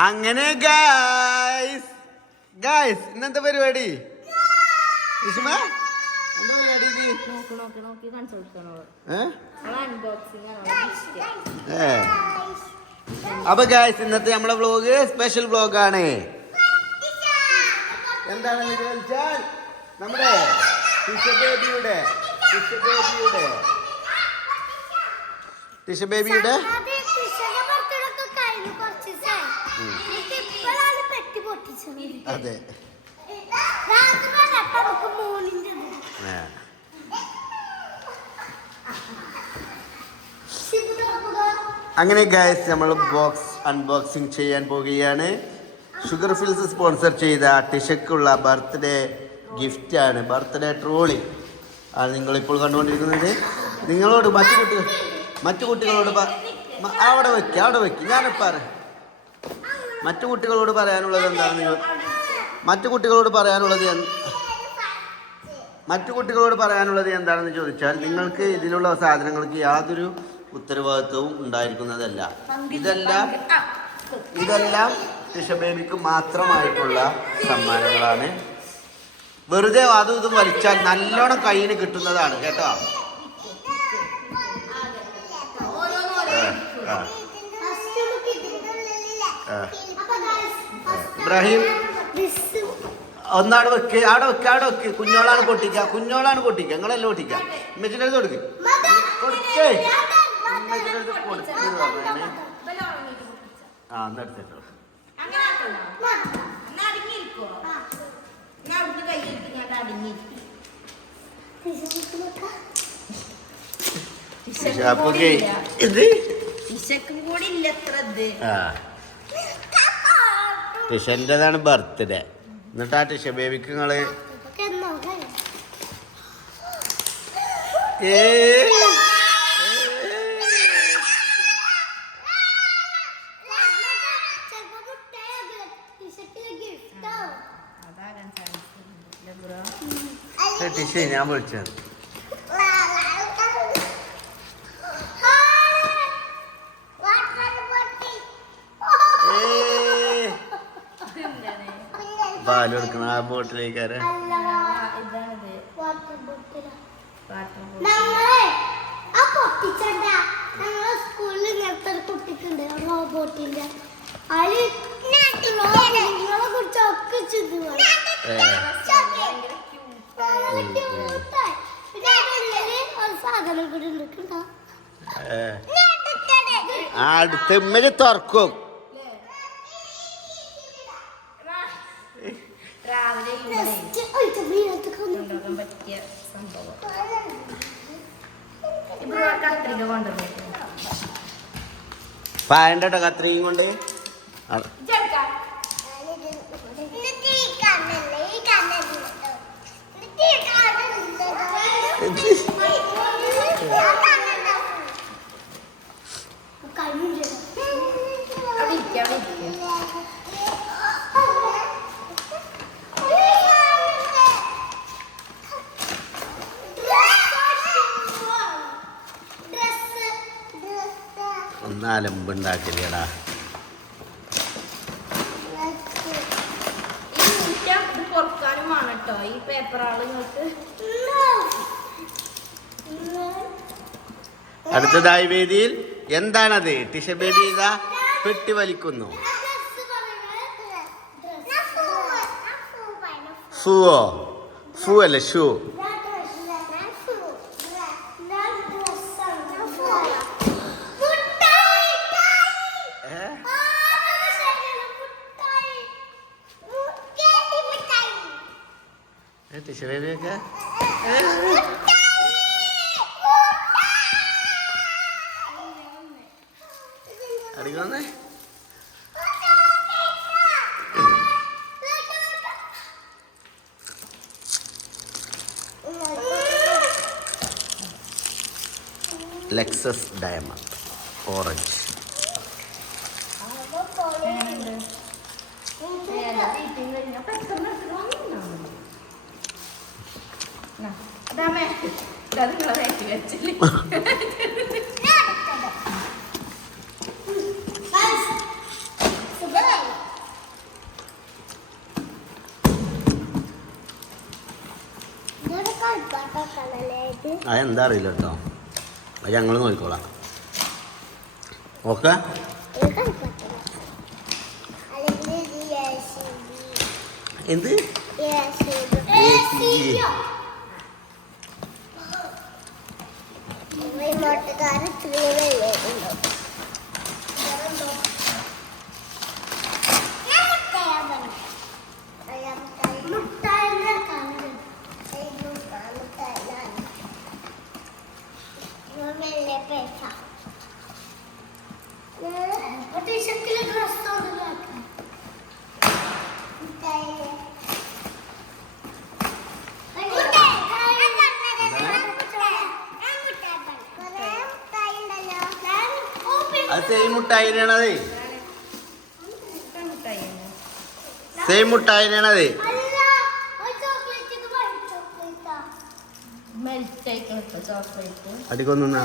അങ്ങനെ ഗായ്സ് ഇന്നത്തെ പരിപാടി എന്താ അപ്പൊ ഗായ്സ് ഇന്നത്തെ നമ്മളെ വ്ലോഗ് സ്പെഷ്യൽ വ്ലോഗാണ്. എന്താണെന്ന് ചോദിച്ചാൽ നമ്മുടെ ടിഷ ബേബിയുടെ അതെ അങ്ങനെ ഗായ്സ് നമ്മൾ ബോക്സ് അൺബോക്സിങ് ചെയ്യാൻ പോവുകയാണ്. ഷുഗർ ഫിൽസ് സ്പോൺസർ ചെയ്ത ടിഷയ്ക്കുള്ള ബർത്ത്ഡേ ഗിഫ്റ്റാണ്, ബർത്ത്ഡേ ട്രോളി ആണ് നിങ്ങളിപ്പോൾ കണ്ടുകൊണ്ടിരിക്കുന്നത്. നിങ്ങളോട് മറ്റു കുട്ടികളോട് അവിടെ വെക്ക് ഞാനിപ്പോൾ മറ്റു കുട്ടികളോട് പറയാനുള്ളത് എന്താണെന്ന് മറ്റു കുട്ടികളോട് പറയാനുള്ളത് എന്താണെന്ന് ചോദിച്ചാൽ, നിങ്ങൾക്ക് ഇതിലുള്ള സാധനങ്ങൾക്ക് യാതൊരു ഉത്തരവാദിത്വവും ഉണ്ടായിരിക്കുന്നതല്ല. ഇതെല്ലാം ടിഷ ബേബിക്ക് മാത്രമായിട്ടുള്ള സമ്മാനങ്ങളാണ്. വെറുതെ അതും ഇതും വലിച്ചാൽ നല്ലോണം കയ്യിൽ കിട്ടുന്നതാണ് കേട്ടോ. ഇബ്രാഹിം ഒന്നാട് വെക്ക്, അവിടെ വെക്ക്. കുഞ്ഞോളാണ് പൊട്ടിക്കുക നിങ്ങളെല്ലാം പൊട്ടിക്കുക. ഉമ്മച്ചിൻ്റെ അടുത്ത് കൊടുക്ക്. ആ എന്നെടുത്തിട്ടോ. ടിഷന്റേതാണ് ബർത്ത്ഡേ. എന്നിട്ട് ആ ടിഷ ബേബിക്ക് നിങ്ങള് ടിഷ ഞാൻ വിളിച്ചത് പാല് കൊടുക്കണം ആ ബോട്ടിലേക്കാരെ. അടുത്ത് ഉമ്മര് തുറക്കും. പായണ്ടോ കത്രികയും കൊണ്ട് ഒന്നാലമ്പുണ്ടാക്കില്ലടാ. അടുത്തതായി വേദിയിൽ എന്താണത്? ടിഷ ബേബി ഇതാ പെട്ടി വലിക്കുന്നു. ഷൂ അല്ലേ ഷൂ. ടിഷ ബേബിയൊക്കെ അടിക്കുന്നേ. Lexus diamond orange. അതെന്താ അറിയില്ല കേട്ടോ, അത് ഞങ്ങൾ നോക്കിക്കോളാം. ഓക്കെ. എന്ത് അത് സെയിം മുട്ടായിനാണത്, സെയിം മുട്ടായിനാണത്. അടിക്കൊന്ന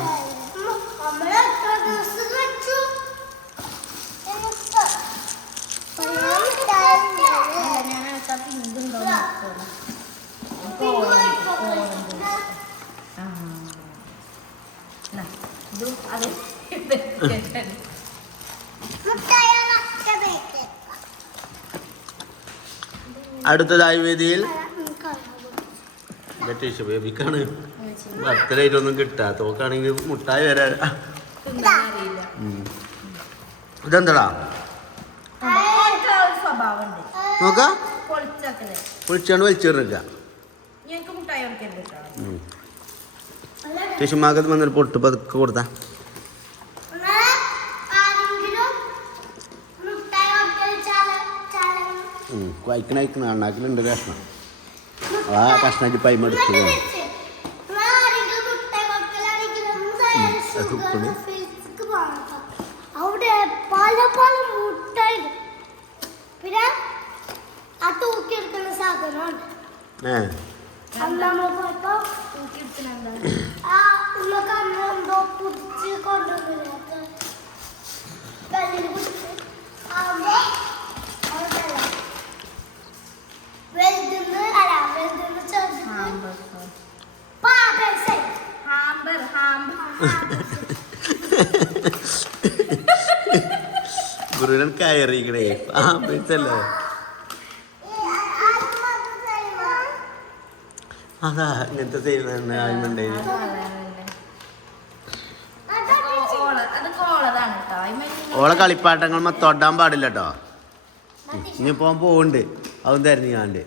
അടുത്തതായി വേദിയിൽ ബേബിക്കാണ് ബർത്ത്ഡേറ്റൊന്നും കിട്ടാത്ത, നോക്കാണെങ്കിൽ മുട്ടായി വരാൻ. ഇതെന്താടാ നോക്കാം, പൊളിച്ചാണ്ട് വലിച്ചെറിഞ്ഞില്ല. ശിശുമാകത്ത് വന്നൊരു പൊട്ട് പതുക്കെ കൊടുത്താ വൈക്കണ അണ്ണാക്കിലുണ്ട് കഷ്ണം. ആ കഷ്ണം പൈമെടുത്തു അവിടെ പല പല മുട്ടായി, പിന്നെ ആ തൂക്കിയെടുക്കുന്ന സാധനമുണ്ട്. നമ്മൾ പോയപ്പോ ആ ഉള്ളൊക്കെ എന്തോ പിടിച്ച് കൊണ്ടുവന്നില്ല, കല്ലിൽ പിടിച്ച് ആകുമ്പോ വെൽതുന്ന് അല്ല വെൽതുന്ന് ചേർത്ത് ഗുരുവിനെ കയറിക്കണേ പാമ്പല്ലേ. അതാ ഇങ്ങനത്തെ ചെയ്യുന്ന ആയുണ്ടായി. ഓളെ കളിപ്പാട്ടങ്ങൾ തൊടാൻ പാടില്ല കേട്ടോ. ഇനിയിപ്പോ പോവുണ്ട് അവൻ തരുന്നു ഞാണ്ട്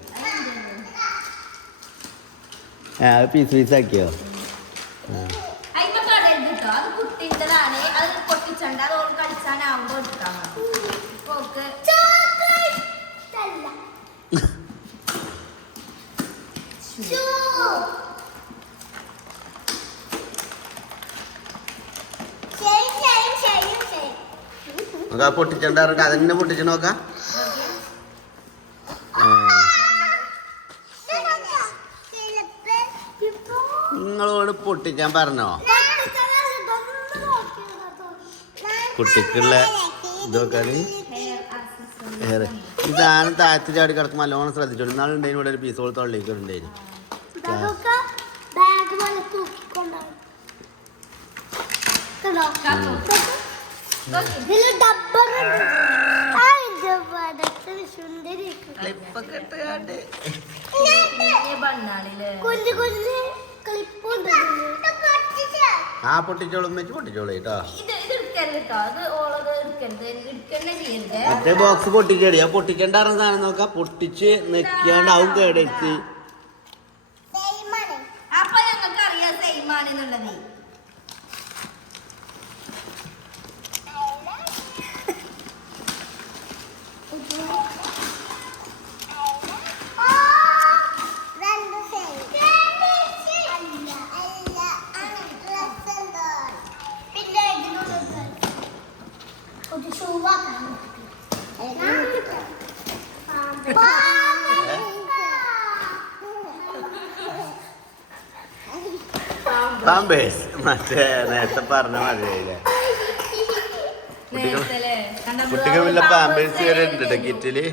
പീസ് പീസാക്കിയോ. നമുക്ക് പൊട്ടിച്ചണ്ടാറുണ്ട്, അതെന്നെ പൊട്ടിച്ചു നോക്കാം. നിങ്ങളോട് പൊട്ടിക്കാൻ പറഞ്ഞോ? കുട്ടിക്കുള്ള ഇതൊക്കെ ഈ സാധനം താഴത്ത് ചാടി കിടക്കുമ്പോൾ നല്ലോണം ശ്രദ്ധിച്ചോളൂ. ഇന്നാളുണ്ടായിരുന്നു ഇവിടെ ഒരു പീസ് കൊടുത്ത് ഉള്ളിലേക്കുണ്ടായിരുന്നു. ആ പൊട്ടിച്ചോളും വെച്ച് പൊട്ടിച്ചോളൂ കേട്ടോ. മറ്റേ ബോക്സ് പൊട്ടിച്ചേടി ആ പൊട്ടിച്ചേണ്ടാറുന്ന സാധനം നോക്കാം. പൊട്ടിച്ച് നെക്കിയാണ്ട് ആവും കേടച്ച്. അപ്പൊ ഞങ്ങൾക്ക് അറിയാം സെയിമാണെന്നുള്ളത്. പാമ്പേഴ്സ് മറ്റേ നേരത്തെ പറഞ്ഞ മതിയായില്ലേ. കുട്ടികൾ വല്ല പാമ്പേഴ്സ് വരെ ഉണ്ട് കിറ്റില്.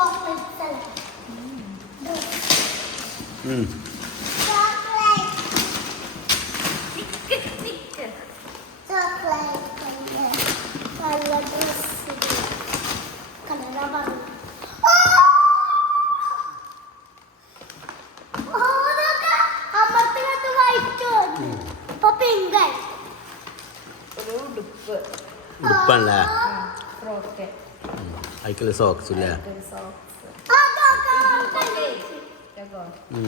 ചോക്ലേറ്റ്സ് അല്ല ഉടുപ്പല്ലേ അതിക്കുള്ള സോക്സ് ഇല്ലേ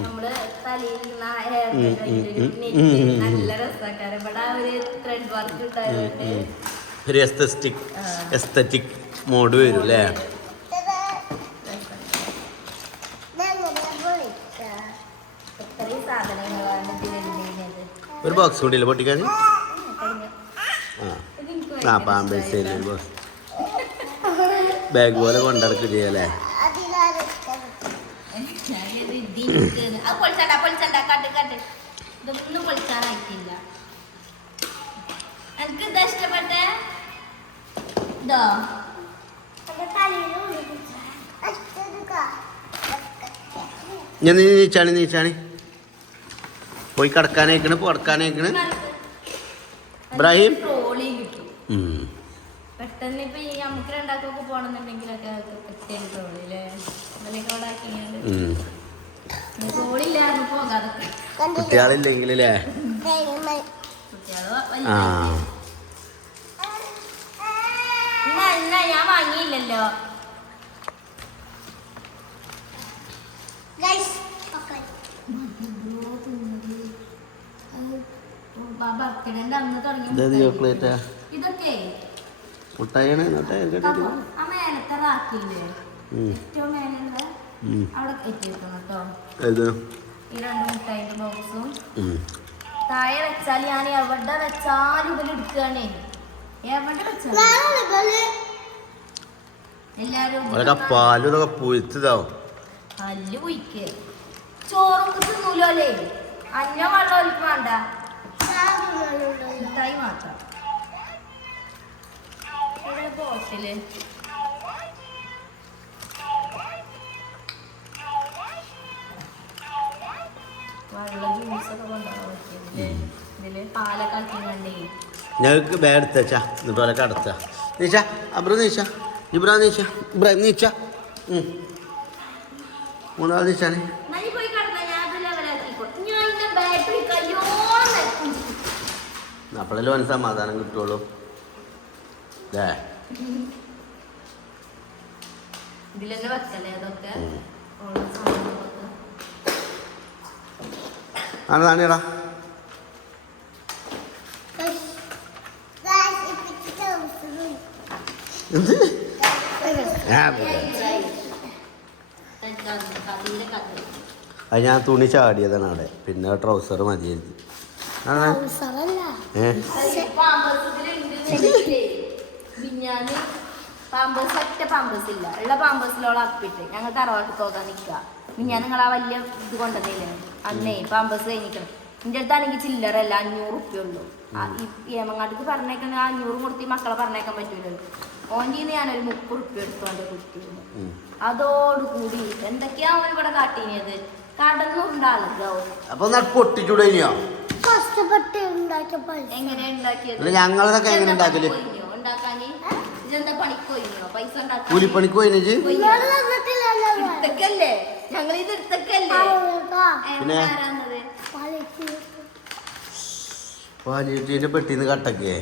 നമ്മള് തലയിലിരുന്ന ഹെയർ നല്ല രസക്കാരം ഇവിടെ ഒരു ത്രെഡ് വർക്ക് ഇട്ടായതുകൊണ്ട് ഒരു എസ്തറ്റിക് മോഡ് വരും അല്ലേ എത്രയും സാധനങ്ങളാണ് ഇതിലുള്ളത്. ഒരു ബോക്സ് കൂടിയില്ല പൊട്ടിക്കാൻ ആ പാമ്പേഴ്സ് ബോക്സ് ബാഗ് പോലെ കൊണ്ടിടക്ക് ചെയ്യല്ലേ ഇതൊന്നും പൊളിച്ചാനായിട്ടില്ല. എനിക്ക് ഇത് ഇഷ്ടപ്പെട്ടെ ഇതോ ഞാൻ നീച്ചാണി പോയി കിടക്കാനേക്കണ് കിടക്കാനേക്കണ് ഇബ്രാഹിം ട്രോളി കിട്ടും പെട്ടെന്ന് ഇപ്പൊ ഈ നമുക്ക് രണ്ടാക്കൊക്കെ പോണെന്നുണ്ടെങ്കിലൊക്കെ പറ്റിയ ട്രോളില്ലേ അങ്ങനെയൊക്കെ അവിടെ ആക്കിയാണ്ട് ട്രോളില്ലായിരുന്നു പോകാതെ കുട്ടികളില്ലെങ്കിലേ കുട്ടികള് ആ എന്നാ ഞാൻ വാങ്ങിയില്ലല്ലോ. ബർത്ത്ഡേന്റെ അന്ന് ഇതേത് ചോക്ലേറ്റാ ഇതൊക്കെ മുട്ടായിയാണ് ആ മേലത്തെ റാക്കില്ലേ ഏറ്റവും മേലുള്ള അവിടെ എത്തിയിരിക്കണം കേട്ടോ. ഈ രണ്ട് മുട്ടായിന്റെ ബോക്സും താഴെ വെച്ചാൽ ഞാൻ എവിടെ വെച്ചാലും ഇതിൽ എടുക്കുകയാണേ എവിടെ വെച്ചാലും എല്ലാരും പാലും ഇതൊക്കെ പൊരിച്ചതാവും പല്ല് കുയിക്ക് ചോറും തിന്നൂലേ അന്ന വെള്ളം ഒലിക്ക് വേണ്ട മിഠായി മാത്രം ബോട്ടില് വെള്ളം ജ്യൂസൊക്കെ കൊണ്ടുപോകാൻ പറ്റിയല്ലേ ഇതില് പാലൊക്കെ ആക്കിങ്ങണ്ടേ ഞങ്ങൾക്ക് ബാഗ് എടുത്തേച്ചാ എന്നിട്ട് പോലെ കടത്ത നീച്ച അബ്രു നീച്ച ഇബ്രാഹിം നീച്ച ഇബ്രാഹിം നീച്ച മൂന്നാമത് നീച്ചാണ് പോയി കിടന്നാ ഞാൻ അത് ലെവലാക്കിക്കോ. ഞാൻ ഇതിന്റെ ബാറ്ററി കയ്യോളം അപ്പോഴല്ലേ അവന് സമാധാനം കിട്ടുള്ളൂ അല്ലേ ഇതിലെന്നെ വെക്കല്ലേ അതൊക്കെ ആണ് താണിയടാ എന്ത് അത് ഞാൻ തുണി ചാടിയതാണ് അവിടെ പിന്നെ ട്രൗസർ മതിയായിരുന്നു പാമ്പേഴ്സ് ഒറ്റ പാമ്പേഴ്സ് ഇല്ല ഉള്ള പാമ്പേഴ്സിലോളം അപ്പിട്ട് ഞങ്ങൾ തറവാട്ട് പോകാൻ നിൽക്കുക ഞാൻ നിങ്ങൾ ആ വലിയ ഇത് കൊണ്ടുവന്നില്ലേ അന്നേ പാമ്പേഴ്സ് കഴിഞ്ഞിക്കണം എൻ്റെ അടുത്താണെങ്കിൽ ചില്ലറല്ല 500 ഉറുപ്പ്യ ഉള്ളൂ ഈ ഏമങ്ങാട്ടിക്ക് പറഞ്ഞേക്കണ 500 കൊടുത്ത് മക്കളെ പറഞ്ഞേക്കാൻ പറ്റൂലല്ലോ. ഓൻ്റെ ഞാനൊരു 30 ഉറുപ്പ്യ എടുത്തോണ്ട് കുട്ടിയിരുന്നു. അതോടുകൂടി എന്തൊക്കെയാ അവൻ ഇവിടെ കാട്ടിയത് കടന്നുണ്ടാളുക എങ്ങനെ ഉണ്ടാക്കിയത് ഞങ്ങളതൊക്കെ എങ്ങനെ ഉണ്ടാക്കല് ഉണ്ടാക്കാന് ഇതെന്താ പണിക്ക് പോയിനോ പൈസ കൂലിപ്പണിക്ക് പോയില്ലേ എടുത്തക്കല്ലേ ഞങ്ങൾ ഇത് എടുത്തക്കല്ലേ പിന്നെ പാലിയേറ്റീവിന്റെ പെട്ടിന്ന് കട്ടക്കേ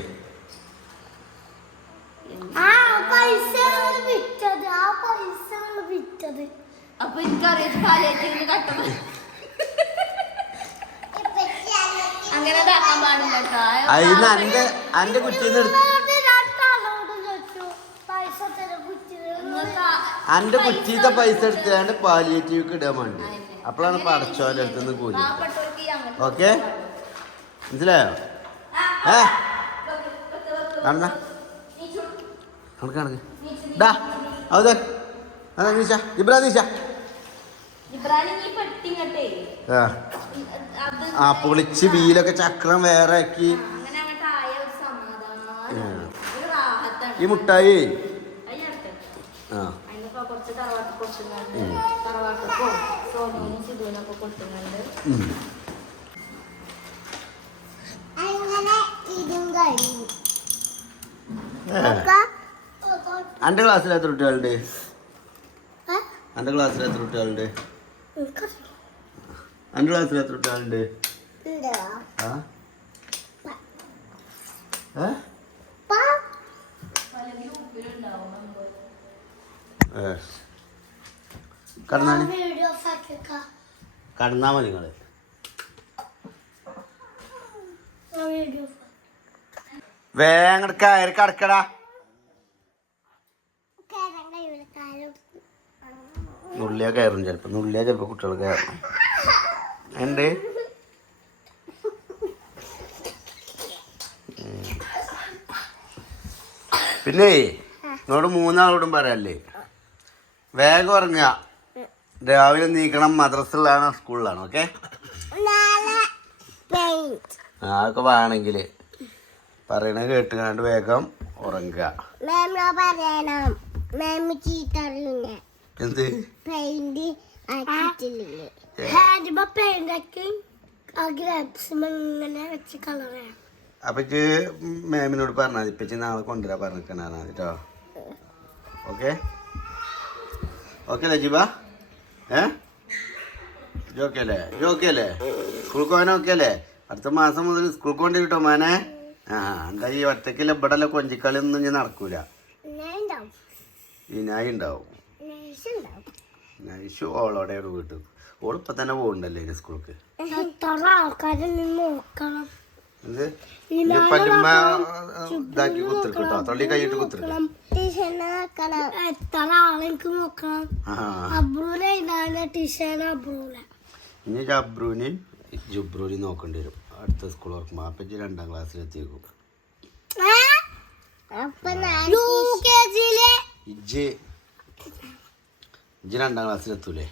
അപ്പൊ എനിക്കറിയാം പാലിയേറ്റീവിന് കട്ട അങ്ങനെ ഇതാക്കാൻ പാടില്ല കേട്ടോ. അതിന് അന്റെ കുറ്റീന്ന് അന്റെ കുറ്റീത്തെ പൈസ എടുത്താണ്ട് പാലിയേറ്റീവ് ഇടാൻ വേണ്ടി അപ്പോഴാണ് പടച്ചോന്റെ അടുത്തുനിന്ന് കൂലി. ഓക്കെ മനസ്സിലായോ? നടന്ന കണക്ക് ഡാ അതെ അതാ നീച്ച ഇബ്രാഹിം നീച്ച ആ പൊളിച്ച് വീലൊക്കെ ചക്രം വേറെ ആക്കി. ഈ മുട്ടായി ആ കുറച്ച് തറവാട്ട് കൊടുക്കുന്നുണ്ട്. തറവാട്ടക്കും സോനുവിനും സിധുവിനൊക്കെ കൊടുക്കുന്നുണ്ട്. അന്റെ ക്ലാസ്സിൽ എത്ര കുട്ടികളുണ്ട്? അന്റെ ക്ലാസ്സിൽ എത്ര കുട്ടികളുണ്ട്? അന്റെ ക്ലാസ്സിൽ എത്ര കുട്ടികളുണ്ട്? കടന്നാ മതി നിങ്ങള്. വേങ്ങട് കയറി കടക്കടാ. നുള്ളിയാ കയറും ചിലപ്പോ. നുള്ളിയാ ചിലപ്പോ കുട്ടികൾ കയറും. ഉണ്ട് പിന്നെ എന്നോട് 3 ആളോടും പറയാല്ലേ, വേഗം ഉറങ്ങുക. രാവിലെ നീക്കണം. മദ്രസയിലാണ് സ്കൂളിലാണ്. ഓക്കെ, അതൊക്കെ വേണമെങ്കില് പറയണ കേട്ടുകൊണ്ട് വേഗം ഉറങ്ങുക. എന്ത് അപ്പൊ മാമിനോട് പറഞ്ഞാൽ മതി. ഇപ്പച്ചി നാളെ കൊണ്ടുവരാ പറഞ്ഞിട്ടാ കേട്ടോ. ഓക്കെ ഓക്കെ അല്ലേ ജിബ? ഓക്കെ അല്ലേ? ഓക്കെ അല്ലേ? സ്കൂൾ പോകാൻ ഓക്കെ അല്ലേ? അടുത്ത മാസം മുതൽ സ്കൂൾ കൊണ്ട് കിട്ടോ മോനെ? എന്താ ഈ ഒറ്റയ്ക്കല്ല ഇവിടെ കൊഞ്ചിക്കളി ഒന്നും ഞാൻ നടക്കൂല. ഇനായി ഉണ്ടാവും. നൈഷു ഓളോടെ വീട്ടിൽ. ഓളിപ്പോ തന്നെ പോകണ്ടല്ലേ ഇനി സ്കൂൾക്ക്. എന്ത് പറ്റുമ്പ ഇതാക്കി കുത്തിരിക്കട്ടോ. തൊള്ളി കൈയിട്ട് കുത്തിരിക്കും. ഇനി ജബ്രൂനെയും ജുബ്രൂനെയും നോക്കേണ്ടി വരും അടുത്ത സ്കൂൾ ഓർക്കുമ്പോ. അപ്പൊ 2ാം ക്ലാസ്സിലെത്തിയേക്കും. ഇജ്ജ് 2ാം ക്ലാസ്സിലെത്തൂലേ?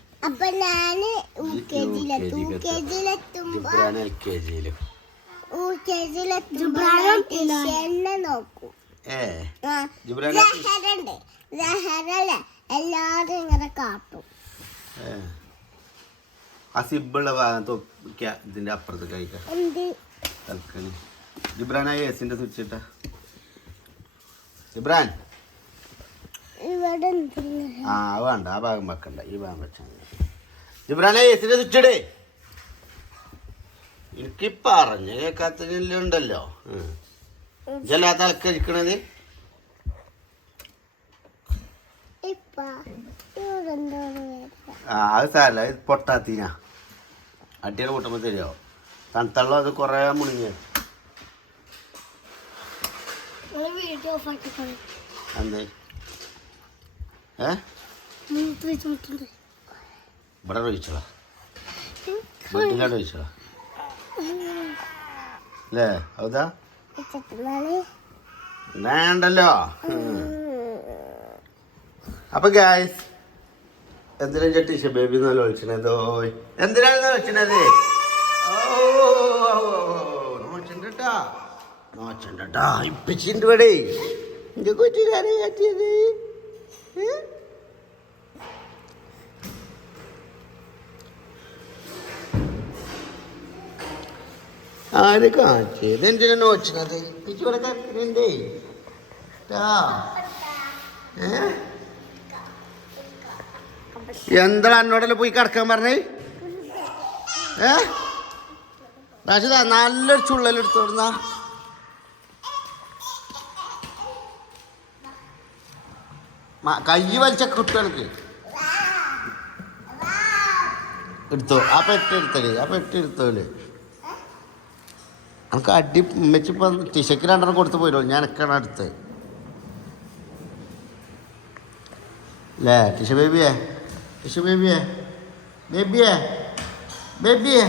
ജിബ്രാൻ LKG-യില്. ആ സിബുള്ള ഭാഗം ഇതിന്റെ അപ്പുറത്ത് കഴിക്കാം. ജിബ്രാൻ ആ AC-ന്റെ സ്വിച്ച് ഇട്ടാ. ജിബ്രാൻ വേണ്ട, ആ ഭാഗം വെക്കണ്ട, ഈ ഭാഗം വെച്ചാൽ. ജിബ്രാൻ AC-ന്റെ സ്വിച്ച് ഇടേ. എനിക്ക് പറഞ്ഞ കേക്കാത്തല്ലോ. ഇതല്ലാത്ത ആൾക്കരിക്കണത്. അത് സാരല്ല, ഇത് പൊട്ടാത്തീന അടിയുടെ കൂട്ടുമ്പോ തരുമോ? തണുത്തള്ളം അത് കൊറേ മുണിഞ്ഞ. എന്തേ ഇവിടെ ഒഴിച്ചോളാ, വീട്ടിലാണ് ഒഴിച്ചോളാ അല്ലേ? ഹൗദാ വേണ്ടല്ലോ. അപ്പൊ ഗായ്സ്, എന്തിനാ ടീഷ ബേബി എന്നല്ല വിളിച്ചത്? എന്തിനാണ് വിളിച്ചത്? നോച്ചണ്ടാ നോച്ചണ്ടാ. ഇപ്പിച്ചിന്റെ ഇവിടെ എന്റെ കൊച്ചുകാരെ കാറ്റിയത്. ആര് കാറ്റിയത്? എന്തിനാ നോച്ചത്? ഇപ്പിച്ച് ഇവിടെ കാറ്റുണ്ടേ. എന്താ എന്നോടല്ലേ പോയി കിടക്കാൻ പറഞ്ഞേ? റാഷിദ നല്ലൊരു ചുള്ളലെടുത്തോടുന്ന. കൈ വലിച്ച കുട്ടികൾക്ക് എടുത്തോ. ആ പെട്ടെടുത്തല്ലേ, ആ പെട്ടെടുത്തോല്. നമുക്ക് അടി വെച്ചിപ്പം ടിഷയ്ക്ക് 2 കൊടുത്ത് പോരോ. ഞാൻ എക്കാണ് അടുത്ത് അല്ലേ? ടിഷ ബേബിയേ, ടിഷ ബേബിയേ, ബേബിയേ, ബേബിയേ.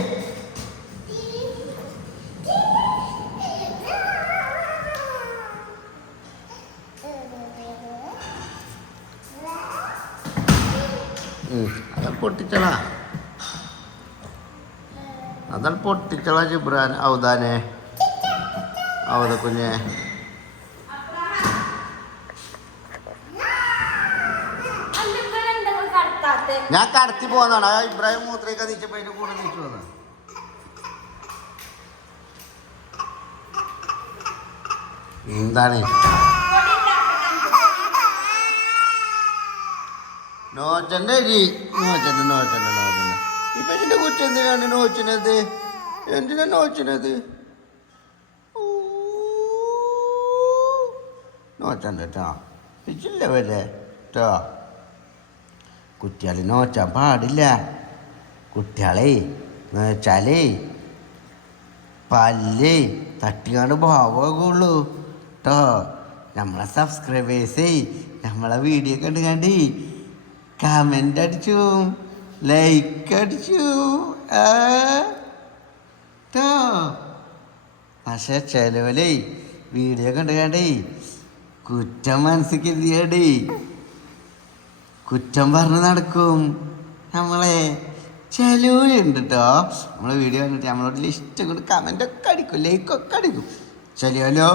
അതാണ് പൊട്ടിച്ചളാ, അതാണ് പൊട്ടിച്ചളാ ജിബ്രാൻ. ഔദാനെ, ഔദ കുഞ്ഞെ. ഞാൻ കടത്തി പോകുന്നതാണ് ആ ഇബ്രാഹിം മൂത്രയൊക്കെ നീച്ചപ്പോ അതിന്റെ കൂടെ നീച്ചു വന്നത്. എന്താണ് നോച്ചന്റെ ഇപ്പൊ ഇതിന്റെ കുറ്റം എന്തിനാണ് നോച്ചിനത്? എന്തിനാ നോച്ചിനത്? നോച്ചണ്ട കേട്ടോ പിച്ചില്ല വരെ കേട്ടോ. കുട്ടികളെ നോച്ചാൻ പാടില്ല. കുട്ടികളെ നോച്ചാലേ പല്ലേ തട്ടിക്കാണ്ട് ഭാവമാകുള്ളൂ കേട്ടോ. നമ്മളെ സബ്സ്ക്രൈബേഴ്സേ നമ്മളെ വീഡിയോ കണ്ട് കമൻ്റ് അടിച്ചു, ലൈക്ക് അടിച്ചു കേട്ടോ. പക്ഷെ ചിലവലേ വീഡിയോ കണ്ടേ കുറ്റം മനസ്സിൽ കരുതിയാടേ കുറ്റം പറഞ്ഞ് നടക്കും. നമ്മളെ ചിലവുണ്ട് കേട്ടോ. നമ്മളെ വീഡിയോ കണ്ടിട്ട് നമ്മളോട് ഇഷ്ടം കൊണ്ട് കമൻ്റൊക്കെ അടിക്കും, ലൈക്കൊക്കെ അടിക്കും. ചിലവല്ലോ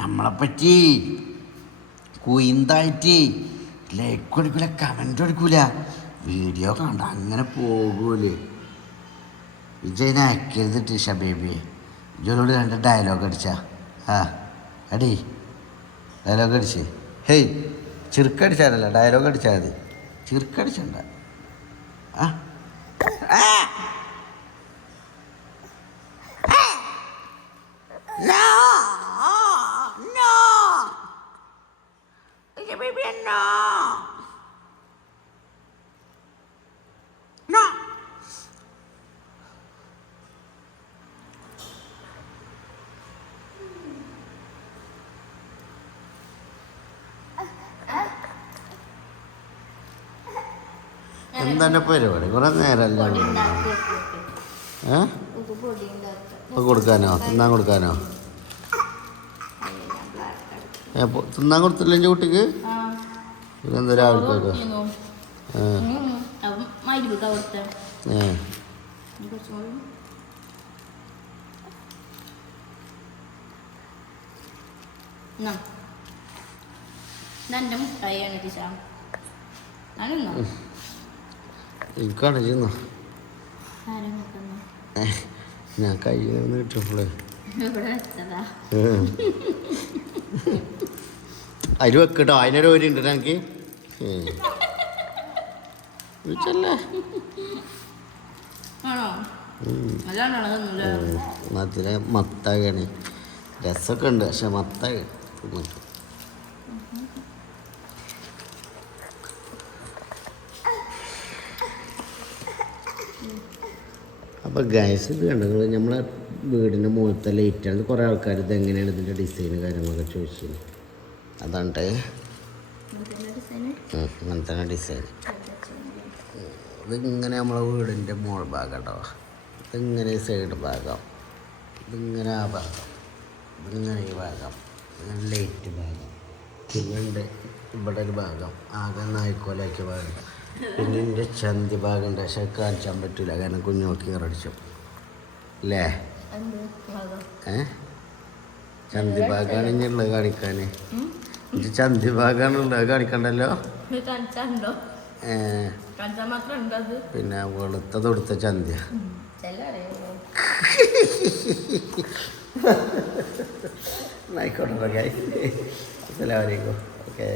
നമ്മളെപ്പറ്റി കുയിന്തായിട്ട് ലൈക്ക് അടിക്കൂല, കമൻ്റ് അടിക്കൂല, വീഡിയോ കണ്ട അങ്ങനെ പോകൂലേ. വിജയനെ അയക്കരുത് ഷബേബി. ഇജോലോട് രണ്ട് ഡയലോഗ് അടിച്ചാ അടി ഡയലോഗ് അടിച്ച്. ഹേയ് ചെറുക്കടിച്ചാലല്ല ഡയലോഗ് അടിച്ചാൽ മതി, ചെറുക്കടിച്ചണ്ട. എന്താണ് പരിപാടി? കുറെ നേരമല്ല കൊടുക്കാനോ തിന്നാൻ കൊടുക്കാനോ? തിന്നാൻ കൊടുത്തില്ല എൻ്റെ കുട്ടിക്ക്? ഇതെന്താ രാവിലെ എനിക്കാണ് ചെയ്യുന്ന ഞാൻ കയ്യിൽ നിന്ന് കിട്ടപ്പോളേ അതിൽ വെക്കട്ടോ. അതിനൊരു ഓരി ഉണ്ട് എനിക്ക് വിളിച്ചല്ലേ. മധുര മത്താകാണ്, രസമൊക്കെ ഉണ്ട് പക്ഷെ മത്താക. അപ്പോൾ ഗൈസ് ഇത് കണ്ടത് നമ്മളെ വീടിൻ്റെ മുകളിലത്തെ ലൈറ്റാണ്. കുറേ ആൾക്കാർ ഇത് എങ്ങനെയാണ് ഇതിൻ്റെ ഡിസൈൻ കാര്യങ്ങളൊക്കെ ചോദിച്ചത്. അതാണ് അങ്ങനത്തെ ഡിസൈൻ. ഇതിങ്ങനെ നമ്മളെ വീടിൻ്റെ മുകൾ ഭാഗം കേട്ടോ. ഇതിങ്ങനെ സൈഡ് ഭാഗം, ഇതിങ്ങനെ ആ ഭാഗം, ഇതിങ്ങനെ ഈ ഭാഗം, ഇങ്ങനെ ലൈറ്റ് ഭാഗം, പിന്നെ ഇവിടെ ഒരു ഭാഗം ആകെ നായ്ക്കോലാക്കിയ ഭാഗം, പിന്നെ ഇതിൻ്റെ ചന്തി ഭാഗം ഉണ്ട്. പക്ഷെ കാണിച്ചാൻ പറ്റില്ല കാരണം കുഞ്ഞോക്കി ഇറടിച്ചു അല്ലേ. ചന്തി ഭാഗമാണ് ഇനിയുള്ളത് കാണിക്കാൻ. ഇത് ചന്തി ഭാഗമാണുള്ളത് കാണിക്കണ്ടല്ലോ. പിന്നെ വെളുത്ത തൊടുത്ത ചന്തിയ. ആയിക്കോട്ടെ. അസ്സലാമു അലൈക്കും. ഓക്കെ.